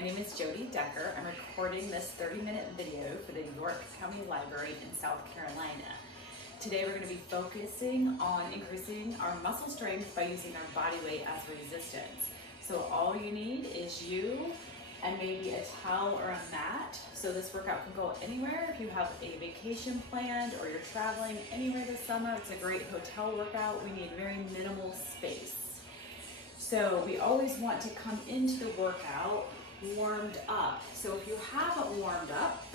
My name is Jody Decker. I'm recording this 30-minute video for the York County Library in South Carolina. Today we're going to be focusing on increasing our muscle strength by using our body weight as resistance. So all you need is you and maybe a towel or a mat. So this workout can go anywhere. If you have a vacation planned or you're traveling anywhere this summer, it's a great hotel workout. We need very minimal space. So we always want to come into the workout warmed up. So if you haven't warmed up,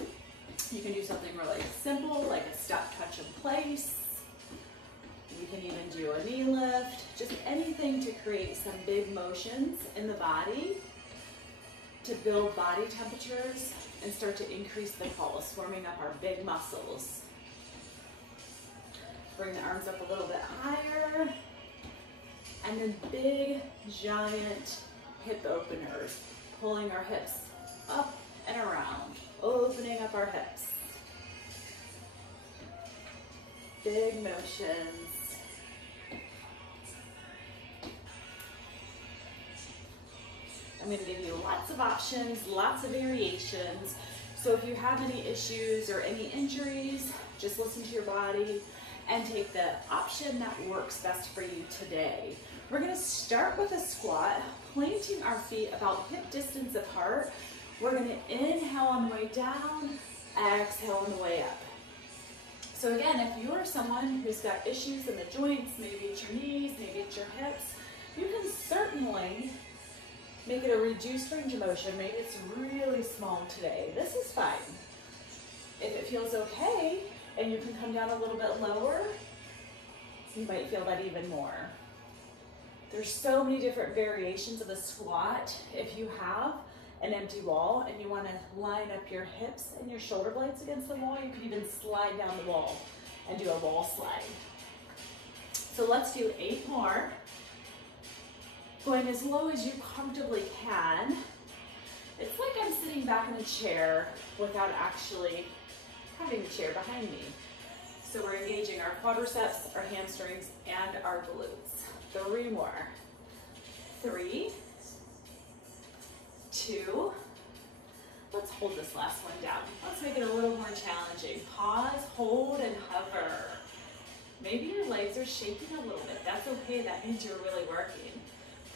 you can do something really simple like a step, touch, and place. You can even do a knee lift, just anything to create some big motions in the body to build body temperatures and start to increase the pulse, warming up our big muscles. Bring the arms up a little bit higher. And then big, giant hip openers, pulling our hips up and around, opening up our hips. Big motions. I'm going to give you lots of options, lots of variations. So if you have any issues or any injuries, just listen to your body and take the option that works best for you today. We're gonna start with a squat, planting our feet about hip distance apart. We're gonna inhale on the way down, exhale on the way up. So again, if you are someone who's got issues in the joints, maybe it's your knees, maybe it's your hips, you can certainly make it a reduced range of motion. Maybe it's really small today. This is fine. If it feels okay, and you can come down a little bit lower, you might feel that even more. There's so many different variations of the squat. If you have an empty wall and you want to line up your hips and your shoulder blades against the wall, you can even slide down the wall and do a wall slide. So let's do 8 more. Going as low as you comfortably can. It's like I'm sitting back in a chair without actually having the chair behind me. So we're engaging our quadriceps, our hamstrings, and our glutes. 3 more. 3, 2. Let's hold this last one down. Let's make it a little more challenging. Pause, hold, and hover. Maybe your legs are shaking a little bit. That's okay. That means you're really working.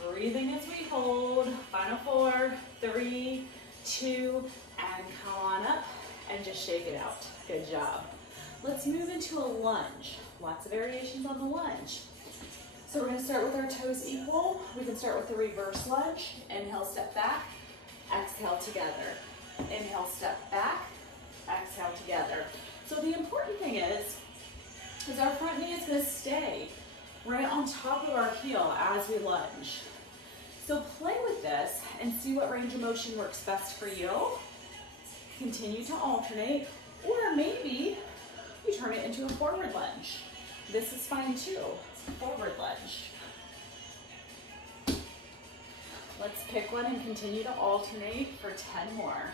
Breathing as we hold. Final 4, 3, 2, and come on up. And just shake it out. Good job. Let's move into a lunge. Lots of variations on the lunge. So we're going to start with our toes equal. We can start with the reverse lunge. Inhale, step back. Exhale, together. Inhale, step back. Exhale, together. So the important thing is our front knee is going to stay right on top of our heel as we lunge. So play with this and see what range of motion works best for you. Continue to alternate, or maybe you turn it into a forward lunge. This is fine too, forward lunge. Let's pick one and continue to alternate for 10 more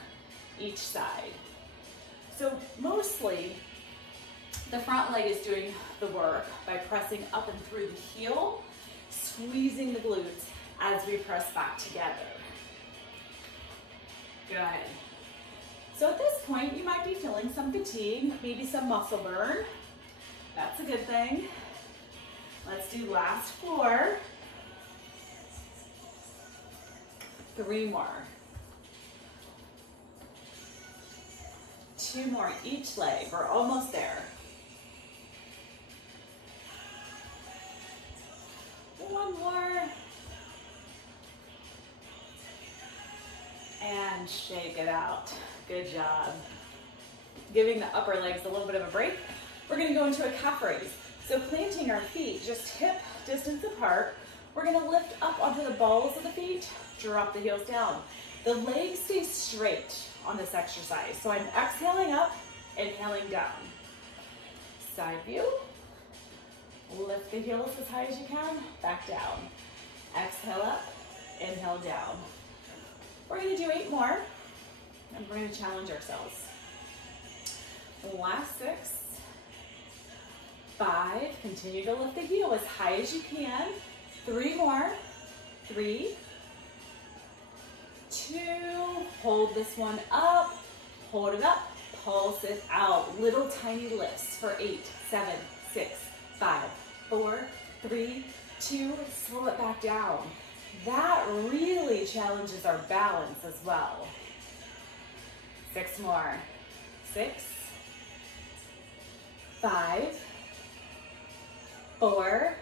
each side. So mostly the front leg is doing the work by pressing up and through the heel, squeezing the glutes as we press back together. Good. So at this point, you might be feeling some fatigue, maybe some muscle burn. That's a good thing. Let's do last 4. 3 more. 2 more each leg. We're almost there. 1 more. And shake it out. Good job. Giving the upper legs a little bit of a break. We're going to go into a calf raise. So planting our feet just hip distance apart. We're going to lift up onto the balls of the feet, drop the heels down. The legs stay straight on this exercise. So I'm exhaling up, inhaling down. Side view. Lift the heels as high as you can, back down. Exhale up, inhale down. We're going to do 8 more, and we're going to challenge ourselves. Last 6, 5, continue to lift the heel as high as you can. 3 more, 3, 2, hold this one up, hold it up, pulse it out. Little tiny lifts for 8, 7, 6, 5, 4, 3, 2, slow it back down. That really challenges our balance as well. 6 more. 6, 5, 4,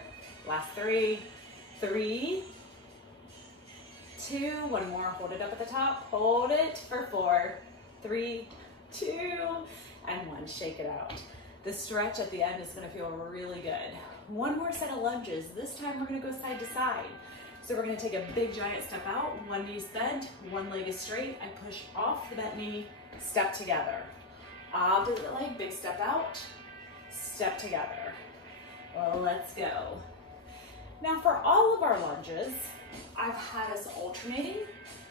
last 3, 3, 2, one more, hold it up at the top, hold it for 4, 3, 2, and 1, shake it out. The stretch at the end is gonna feel really good. One more set of lunges. This time we're gonna go side to side. So we're gonna take a big giant step out, one knee's bent, one leg is straight, I push off the bent knee, step together. Opposite leg, big step out, step together. Well, let's go. Now for all of our lunges, I've had us alternating,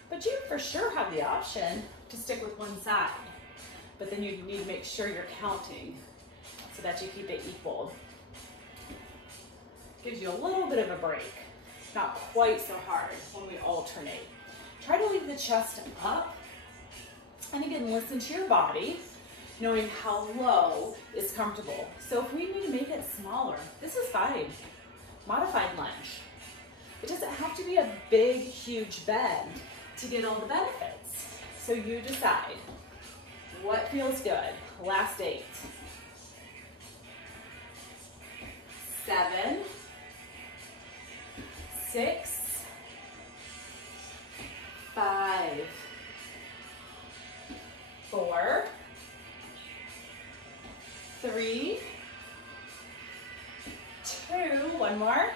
but you for sure have the option to stick with one side. But then you need to make sure you're counting so that you keep it equal. Gives you a little bit of a break. Not quite so hard when we alternate. Try to leave the chest up. And again, listen to your body, knowing how low is comfortable. So if we need to make it smaller, this is fine. Modified lunge. It doesn't have to be a big, huge bend to get all the benefits. So you decide what feels good. Last 8. 7, 6, 5, 4, 3, 2, one more.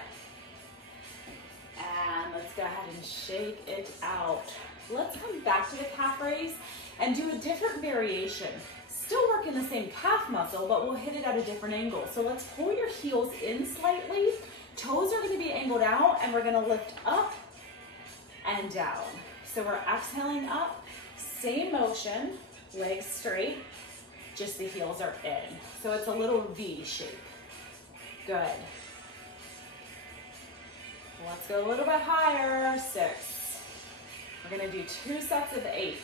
And let's go ahead and shake it out. Let's come back to the calf raise and do a different variation. Still working the same calf muscle, but we'll hit it at a different angle. So let's pull your heels in slightly. Toes are gonna be angled out and we're gonna lift up and down. So we're exhaling up, same motion, legs straight, just the heels are in. So it's a little V shape. Good. Let's go a little bit higher, 6. We're gonna do 2 sets of 8.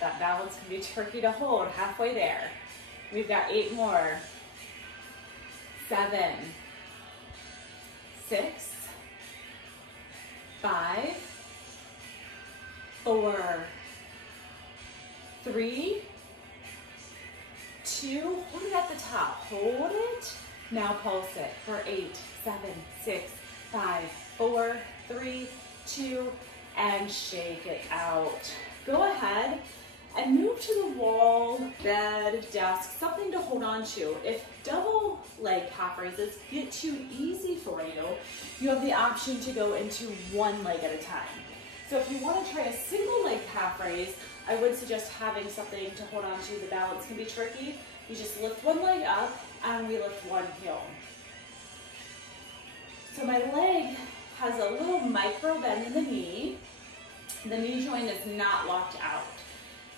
That balance can be tricky to hold, halfway there. We've got 8 more. 7, 6, 5, 4, 3, 2, hold it at the top, hold it. Now pulse it for 8, 7, 6, 5, 4, 3, 2, and shake it out. Go ahead and move to the wall, bed, desk, something to hold on to. If double leg calf raises get too easy for you, you have the option to go into one leg at a time. So if you want to try a single leg calf raise, I would suggest having something to hold on to. The balance can be tricky. You just lift one leg up and we lift one heel. So my leg has a little micro bend in the knee. The knee joint is not locked out.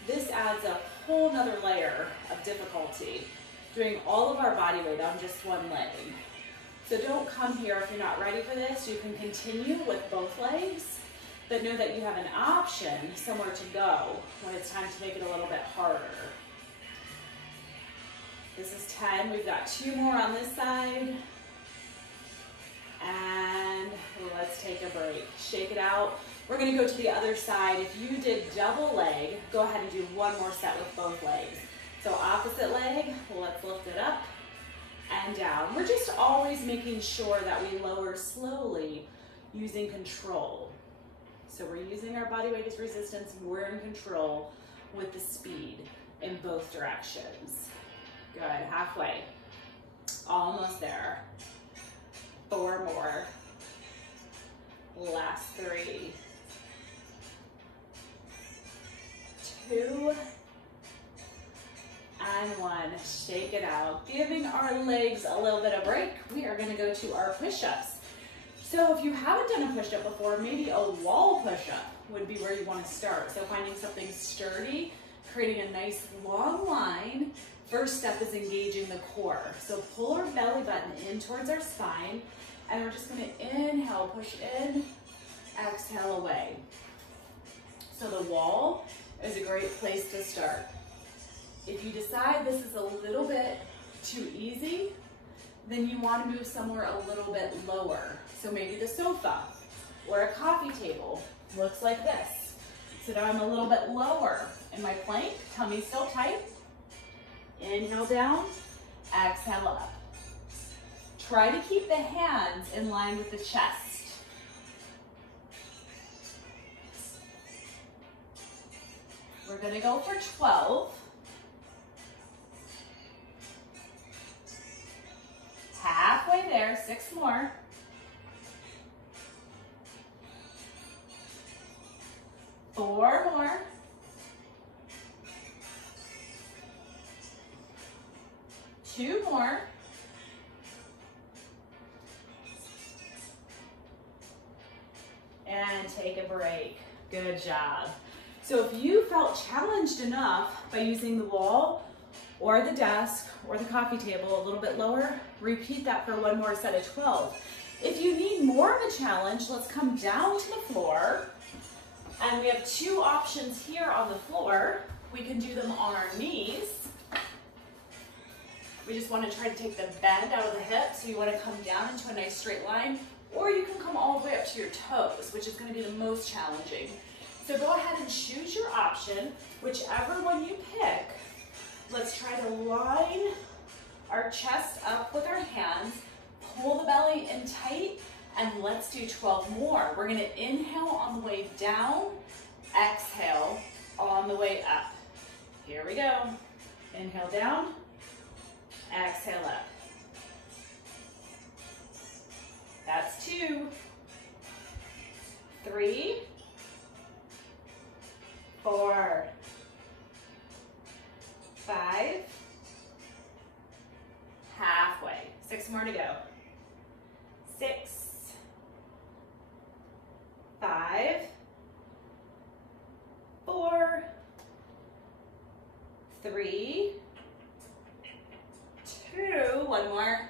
This adds a whole nother layer of difficulty, doing all of our body weight on just one leg. So don't come here if you're not ready for this. You can continue with both legs, but know that you have an option somewhere to go when it's time to make it a little bit harder. This is 10. We've got 2 more on this side. And let's take a break. Shake it out. We're gonna go to the other side. If you did double leg, go ahead and do one more set with both legs. So opposite leg, let's lift it up and down. We're just always making sure that we lower slowly using control. So we're using our body weight as resistance and we're in control with the speed in both directions. Good, halfway. Almost there. 4 more. Last 3. 2. And 1. Shake it out. Giving our legs a little bit of break, we are gonna go to our push-ups. So if you haven't done a push-up before, maybe a wall push-up would be where you wanna start. So finding something sturdy, creating a nice long line. First step is engaging the core. So pull our belly button in towards our spine, and we're just gonna inhale, push in, exhale away. So the wall is a great place to start. If you decide this is a little bit too easy, then you want to move somewhere a little bit lower. So maybe the sofa or a coffee table looks like this. So now I'm a little bit lower in my plank, tummy still tight. Inhale down, exhale up. Try to keep the hands in line with the chest. We're gonna go for 12. Halfway there, 6 more. Four more. Two more. And take a break. Good job. So if you felt challenged enough by using the wall or the desk or the coffee table a little bit lower, repeat that for one more set of 12. If you need more of a challenge, let's come down to the floor. And we have 2 options here on the floor. We can do them on our knees. We just want to try to take the bend out of the hip, so you want to come down into a nice straight line, or you can come all the way up to your toes, which is going to be the most challenging. So go ahead and choose your option, whichever one you pick. Let's try to line our chest up with our hands, pull the belly in tight, and let's do 12 more. We're gonna inhale on the way down, exhale on the way up. Here we go. Inhale down, exhale up. That's 2, 3, 4, 5, halfway. 6 more to go. 6, 5, 4, 3, 2, one more.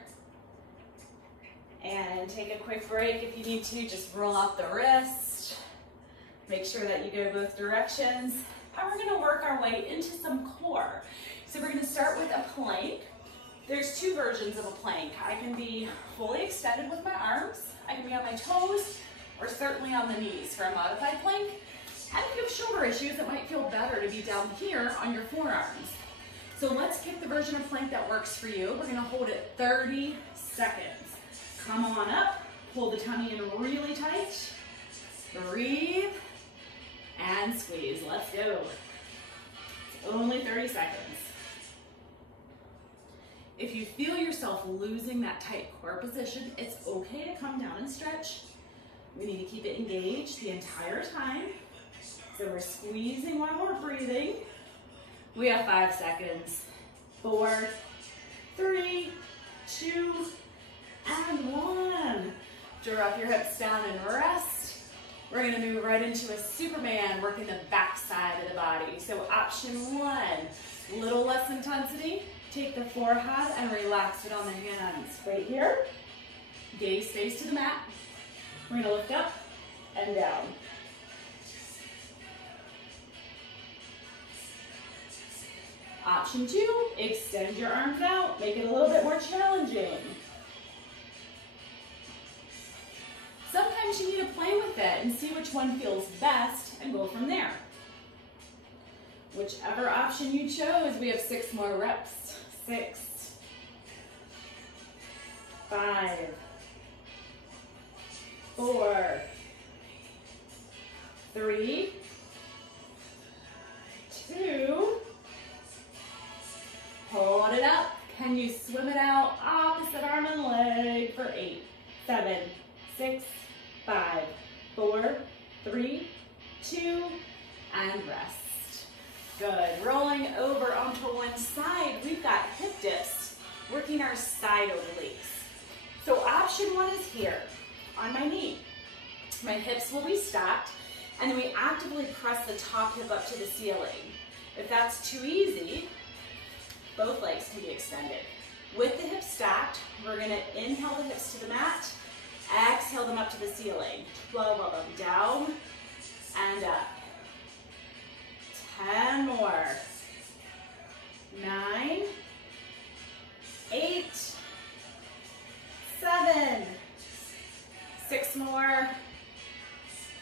And take a quick break if you need to. Just roll out the wrist. Make sure that you go both directions. And we're gonna work our way into some core. So we're gonna start with a plank. There's 2 versions of a plank. I can be fully extended with my arms. I can be on my toes, or certainly on the knees for a modified plank. And if you have shoulder issues, it might feel better to be down here on your forearms. So let's pick the version of plank that works for you. We're gonna hold it 30 seconds. Come on up, pull the tummy in really tight. Breathe, and squeeze. Let's go. It's only 30 seconds. If you feel yourself losing that tight core position, it's okay to come down and stretch. We need to keep it engaged the entire time. So we're squeezing while we're breathing. We have 5 seconds. 4, 3, 2, and 1. Drop your hips down and rest. We're gonna move right into a Superman, working the back side of the body. So option 1, little less intensity. Take the forehead and relax it on the hands. Right here, gaze face to the mat. We're gonna lift up and down. Option 2, extend your arms out, make it a little bit more challenging. Sometimes you need to play with it and see which one feels best and go from there. Whichever option you chose, we have 6 more reps. 6, 5, 4, 3, 2, hold it up. Can you swim it out? Opposite arm and leg for 8, 7, 6, 5, 4, 3, 2, and rest. Good. Rolling over onto one side, we've got hip dips, working our side obliques. So option 1 is here, on my knee. My hips will be stacked, and then we actively press the top hip up to the ceiling. If that's too easy, both legs can be extended. With the hips stacked, we're gonna inhale the hips to the mat, exhale them up to the ceiling. 12 of them, down and up. 10 more. 9, 8, 7, 6 more.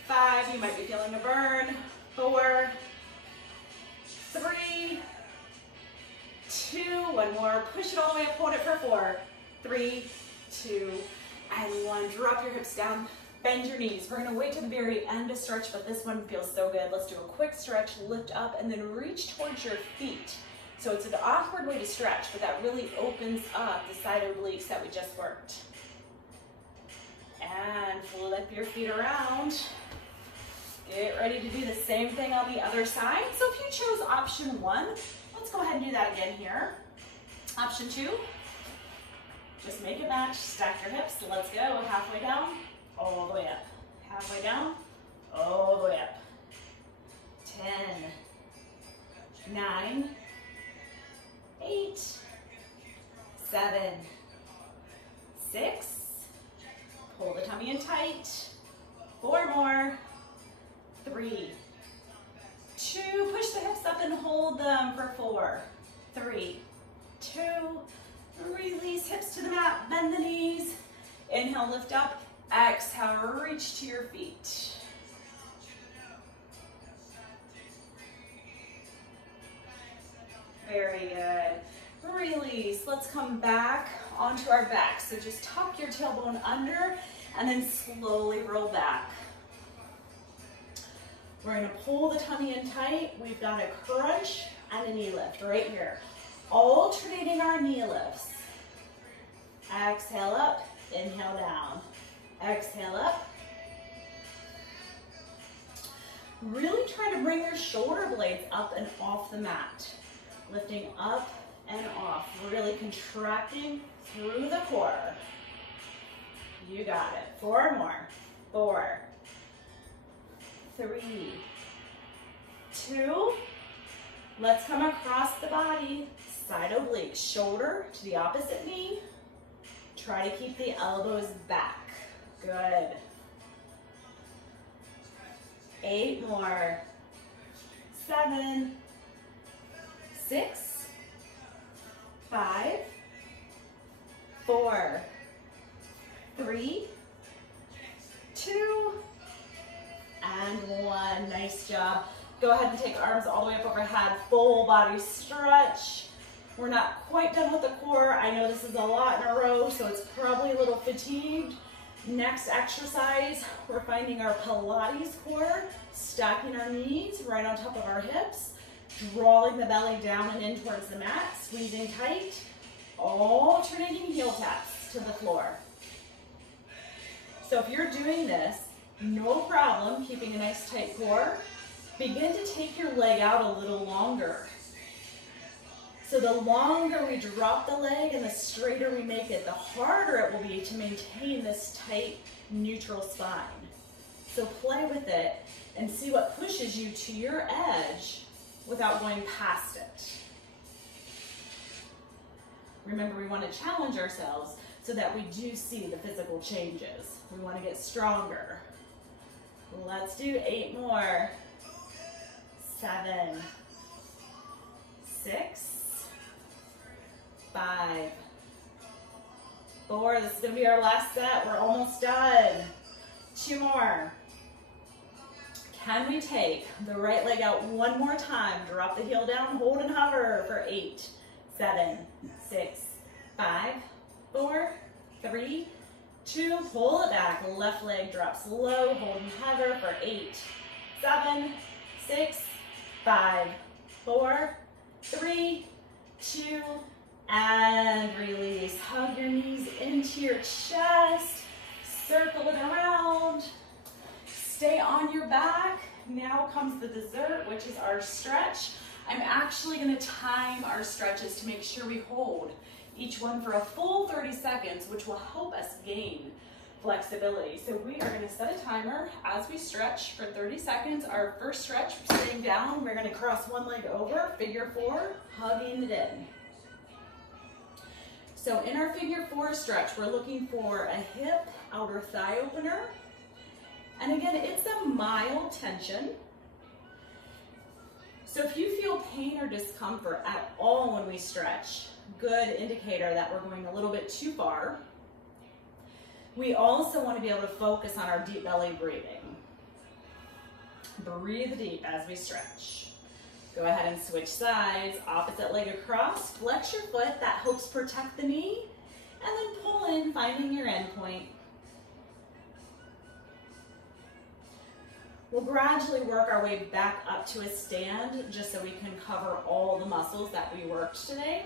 5, you might be feeling a burn. 4, 3, 2, one more. Push it all the way up, hold it for 4, 3, 2, and 1. Drop your hips down, bend your knees. We're gonna wait to the very end to stretch, but this one feels so good. Let's do a quick stretch, lift up, and then reach towards your feet. So it's an awkward way to stretch, but that really opens up the side obliques that we just worked. And flip your feet around. Get ready to do the same thing on the other side. So if you chose option 1, let's go ahead and do that again here. Option 2, just make it match. Stack your hips. Let's go. Halfway down, all the way up. Halfway down, all the way up. 10, 9, 8, 7, 6, pull the tummy in tight. 4 more. 3, 2, push the hips up and hold them for 4, 3, 2, release hips to the mat, bend the knees. Inhale, lift up. Exhale, reach to your feet. Very good. Release. Let's come back onto our back. So just tuck your tailbone under and then slowly roll back. We're gonna pull the tummy in tight. We've got a crunch and a knee lift right here. Alternating our knee lifts. Exhale up, inhale down. Exhale up. Really try to bring your shoulder blades up and off the mat. Lifting up and off, really contracting through the core. You got it. 4 more. 4, 3, 2. Let's come across the body, side oblique, shoulder to the opposite knee. Try to keep the elbows back. Good. 8 more. 7, 6, 5, 4, 3, 2, and 1. Nice job. Go ahead and take arms all the way up overhead. Full body stretch. We're not quite done with the core. I know this is a lot in a row, so it's probably a little fatigued. Next exercise, we're finding our Pilates core, stacking our knees right on top of our hips, drawing the belly down and in towards the mat, squeezing tight, alternating heel taps to the floor. So if you're doing this, no problem keeping a nice tight core. Begin to take your leg out a little longer. So the longer we drop the leg and the straighter we make it, the harder it will be to maintain this tight, neutral spine. So play with it and see what pushes you to your edge without going past it. Remember, we want to challenge ourselves so that we do see the physical changes. We want to get stronger. Let's do 8 more. 7, 6, 5, 4. This is going to be our last set. We're almost done. 2 more. Can we take the right leg out one more time? Drop the heel down, hold and hover for 8, 7, 6, 5, 4, 3, 2. Pull it back. Left leg drops low, hold and hover for 8, 7, 6, 5, 4, 3, 2, and release. Hug your knees into your chest. Circle it around. Stay on your back. Now comes the dessert, which is our stretch. I'm actually going to time our stretches to make sure we hold each one for a full 30 seconds, which will help us gain flexibility. So we are going to set a timer as we stretch for 30 seconds. Our first stretch, sitting down, we're going to cross one leg over, figure 4, hugging it in. So in our figure 4 stretch, we're looking for a hip outer thigh opener. And again, it's a mild tension. So if you feel pain or discomfort at all when we stretch, good indicator that we're going a little bit too far. We also want to be able to focus on our deep belly breathing. Breathe deep as we stretch. Go ahead and switch sides, opposite leg across, flex your foot, that helps protect the knee, and then pull in, finding your end point. We'll gradually work our way back up to a stand just so we can cover all the muscles that we worked today.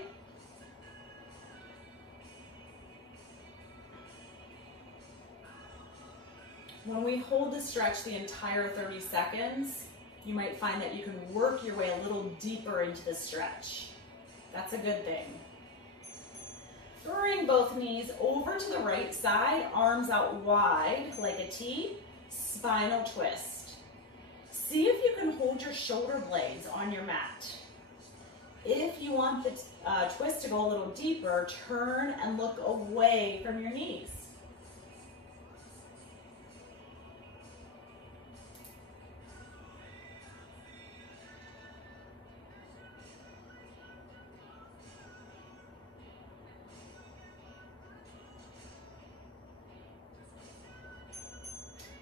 When we hold the stretch the entire 30 seconds, you might find that you can work your way a little deeper into the stretch. That's a good thing. Bring both knees over to the right side, arms out wide like a T, spinal twist. See if you can hold your shoulder blades on your mat. If you want the twist to go a little deeper, turn and look away from your knees.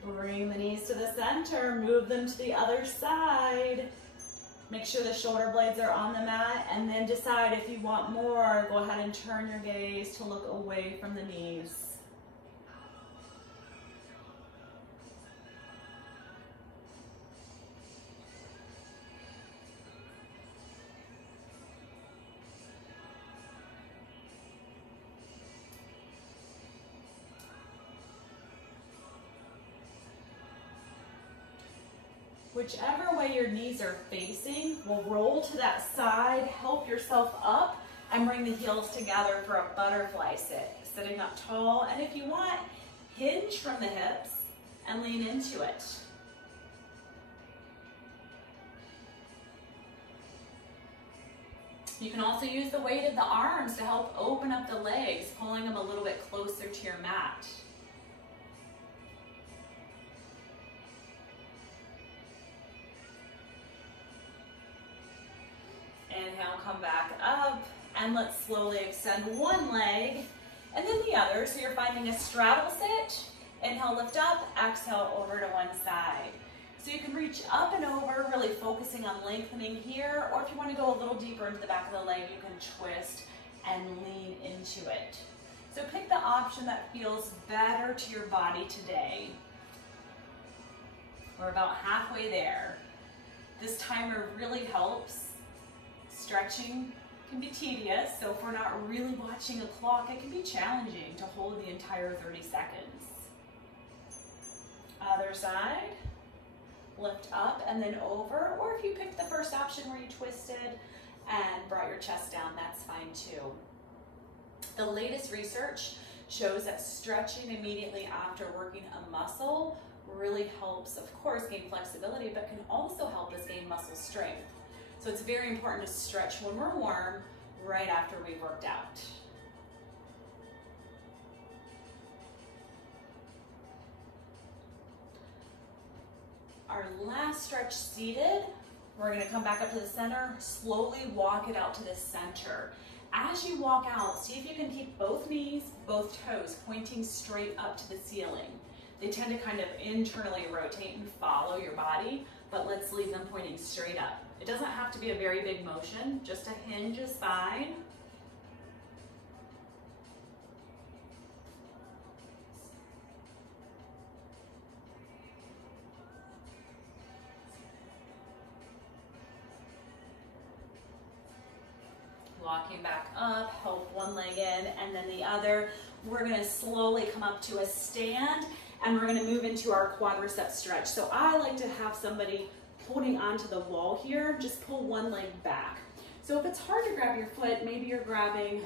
Bring the knees to the center, move them to the other side. Make sure the shoulder blades are on the mat, and then decide if you want more. Go ahead and turn your gaze to look away from the knees. Whichever way your knees are facing, we'll roll to that side, help yourself up, and bring the heels together for a butterfly sit. Sitting up tall, and if you want, hinge from the hips and lean into it. You can also use the weight of the arms to help open up the legs, pulling them a little bit closer to your mat. Inhale, come back up, and let's slowly extend one leg and then the other. So you're finding a straddle sit. Inhale, lift up, exhale, over to one side. So you can reach up and over, really focusing on lengthening here, or if you want to go a little deeper into the back of the leg, you can twist and lean into it. So pick the option that feels better to your body today. We're about halfway there. This timer really helps. Stretching can be tedious, so if we're not really watching a clock, it can be challenging to hold the entire 30 seconds. Other side, lift up and then over, or if you picked the first option where you twisted and brought your chest down, that's fine too. The latest research shows that stretching immediately after working a muscle really helps, of course, gain flexibility, but can also help us gain muscle strength. So it's very important to stretch when we're warm, right after we've worked out. Our last stretch seated, we're gonna come back up to the center, slowly walk it out to the center. As you walk out, see if you can keep both knees, both toes pointing straight up to the ceiling. They tend to kind of internally rotate and follow your body, but let's leave them pointing straight up. It doesn't have to be a very big motion, just a hinge is fine. Walking back up, help one leg in and then the other. We're gonna slowly come up to a stand and we're gonna move into our quadriceps stretch. So I like to have somebody holding onto the wall here, just pull one leg back. So if it's hard to grab your foot, maybe you're grabbing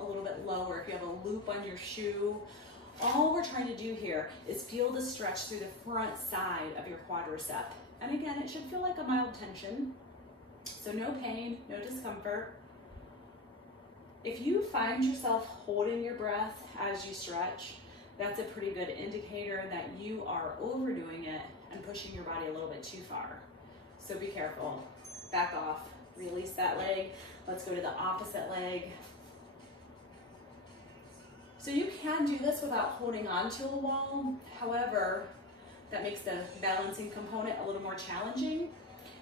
a little bit lower. If you have a loop on your shoe, all we're trying to do here is feel the stretch through the front side of your quadricep. And again, it should feel like a mild tension. So no pain, no discomfort. If you find yourself holding your breath as you stretch, that's a pretty good indicator that you are overdoing it and pushing your body a little bit too far. So be careful. back off, release that leg. Let's go to the opposite leg. So you can do this without holding on to a wall. However, that makes the balancing component a little more challenging,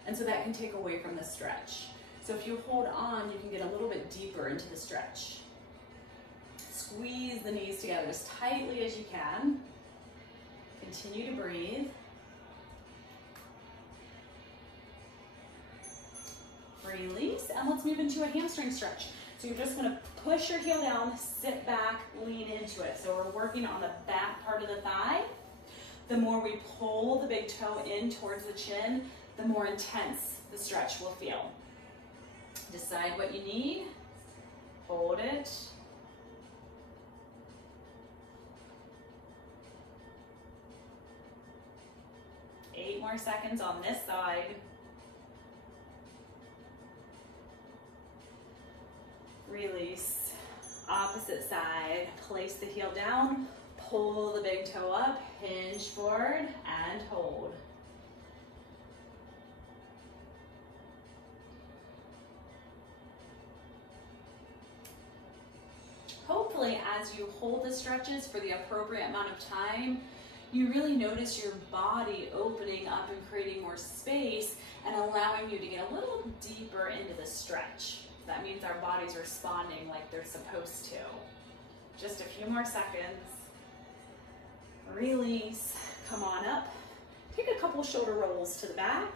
and so that can take away from the stretch. So if you hold on, you can get a little bit deeper into the stretch. Squeeze the knees together as tightly as you can. Continue to breathe. Release, and let's move into a hamstring stretch. So you're just gonna push your heel down, sit back, lean into it. So we're working on the back part of the thigh. The more we pull the big toe in towards the chin, the more intense the stretch will feel. Decide what you need, hold it. Eight more seconds on this side. Release, opposite side, place the heel down, pull the big toe up, hinge forward, and hold. Hopefully, as you hold the stretches for the appropriate amount of time, you really notice your body opening up and creating more space and allowing you to get a little deeper into the stretch. That means our body's responding like they're supposed to. Just a few more seconds. Release, come on up. Take a couple shoulder rolls to the back,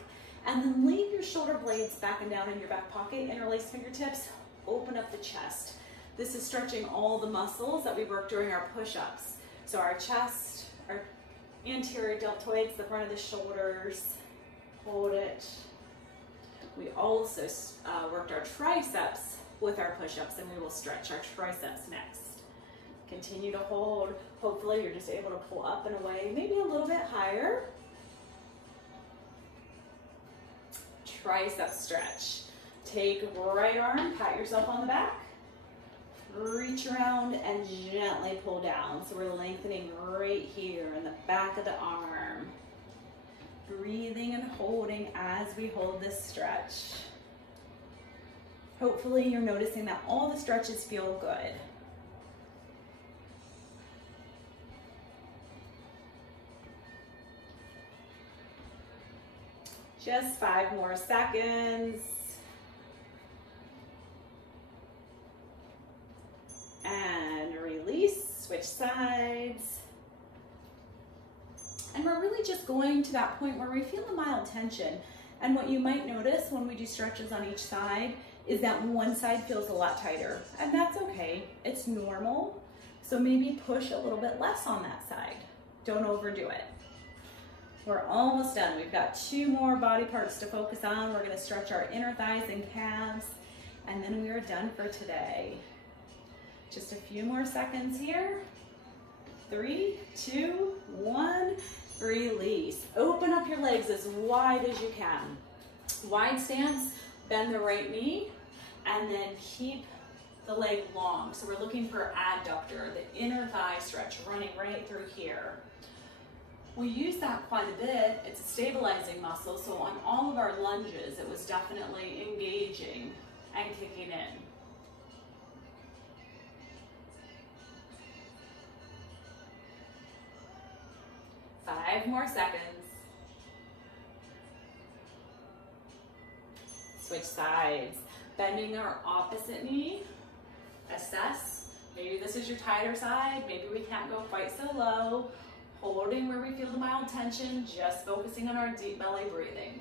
and then leave your shoulder blades back and down in your back pocket. Interlace fingertips, open up the chest. This is stretching all the muscles that we worked during our push-ups. So our chest, our anterior deltoids, the front of the shoulders, hold it. We also worked our triceps with our push-ups, and we will stretch our triceps next. Continue to hold. Hopefully you're just able to pull up and away, maybe a little bit higher. Tricep stretch. Take right arm, pat yourself on the back. Reach around and gently pull down. So we're lengthening right here in the back of the arm. Breathing and holding as we hold this stretch. Hopefully you're noticing that all the stretches feel good. Just 5 more seconds. And release, switch sides. And we're really just going to that point where we feel a mild tension. And what you might notice when we do stretches on each side is that one side feels a lot tighter. And that's okay, it's normal. So maybe push a little bit less on that side. Don't overdo it. We're almost done. We've got 2 more body parts to focus on. We're gonna stretch our inner thighs and calves, and then we are done for today. Just a few more seconds here. 3, 2, 1, release. Open up your legs as wide as you can. Wide stance, bend the right knee, and then keep the leg long. So we're looking for adductor, the inner thigh stretch running right through here. We use that quite a bit. It's a stabilizing muscle, so on all of our lunges, it was definitely engaging and kicking in. Five more seconds. Switch sides. Bending our opposite knee. Assess. Maybe this is your tighter side. Maybe we can't go quite so low. Holding where we feel the mild tension, just focusing on our deep belly breathing.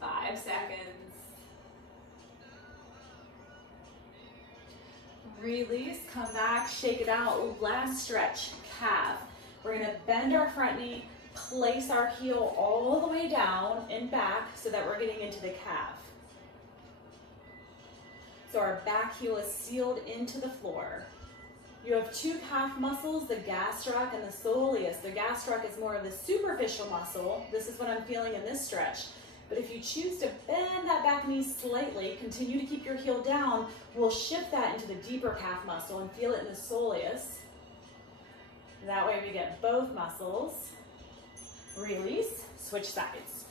Five seconds. Release, come back, shake it out. Last stretch, calf. We're gonna bend our front knee, place our heel all the way down and back so that we're getting into the calf. So our back heel is sealed into the floor. You have 2 calf muscles, the gastroc and the soleus. The gastroc is more of the superficial muscle. This is what I'm feeling in this stretch. But if you choose to bend that back knee slightly, continue to keep your heel down, we'll shift that into the deeper calf muscle and feel it in the soleus. That way we get both muscles. Release, switch sides.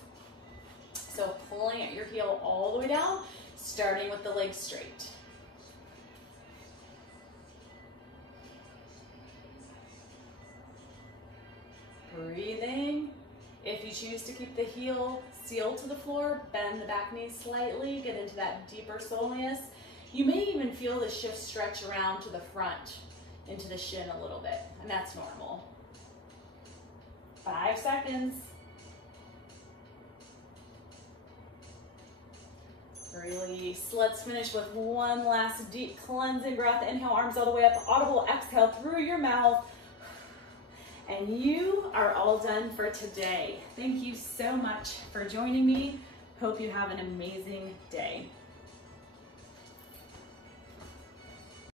So pulling at your heel all the way down, starting with the legs straight. Breathing. If you choose to keep the heel sealed to the floor, bend the back knee slightly, get into that deeper soleus. You may even feel the shift stretch around to the front, into the shin a little bit, and that's normal. 5 seconds. Release. Let's finish with one last deep cleansing breath. Inhale, arms all the way up. Audible exhale through your mouth. And you are all done for today. Thank you so much for joining me. Hope you have an amazing day.